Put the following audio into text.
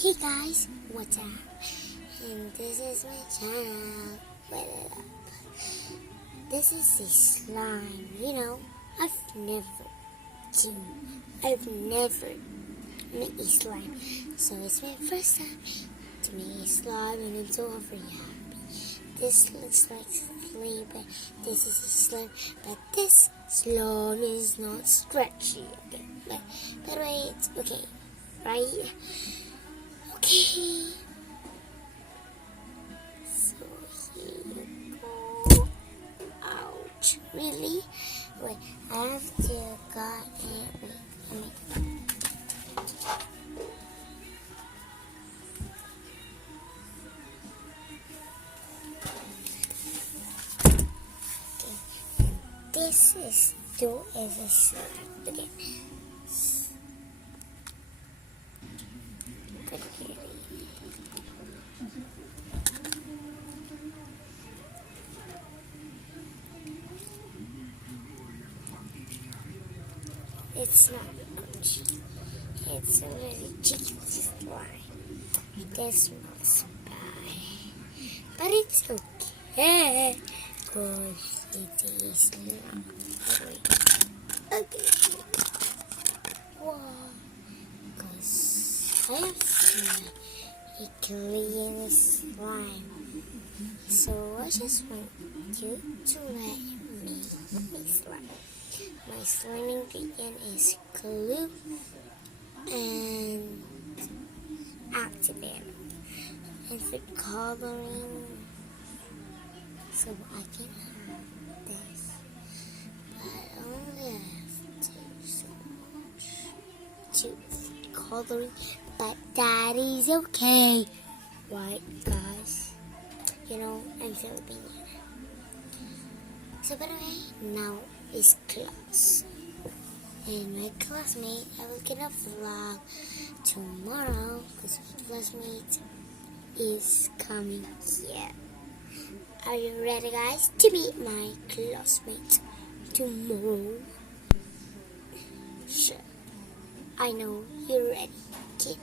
Hey guys, what's up? And this is my channel. This is a slime. I've never made a slime. So it's my first time to make a slime and I'm so very happy. This looks like slime, but this is a slime. But this slime is not stretchy. Okay, but wait, okay, right? Okay. So here you go. Ouch. Really? Wait, I have to got it. Wait. Okay. This is two is a slime. Okay. It's not much. It's a very cheeky slime. This smells bad. But it's okay. Because it is not okay. Wow. Because I have seen a clean slime. So I just want you to let me make slime. My slime ingredient is glue and activator. And for coloring, so I can have this. But I only have so much to coloring, but that is okay. Right, guys? I'm Filipino. So by the way, now is class. And my classmate, I will get a vlog tomorrow because my classmate is coming here. Are you ready, guys, to meet my classmate tomorrow? Sure. I know you're ready, kid.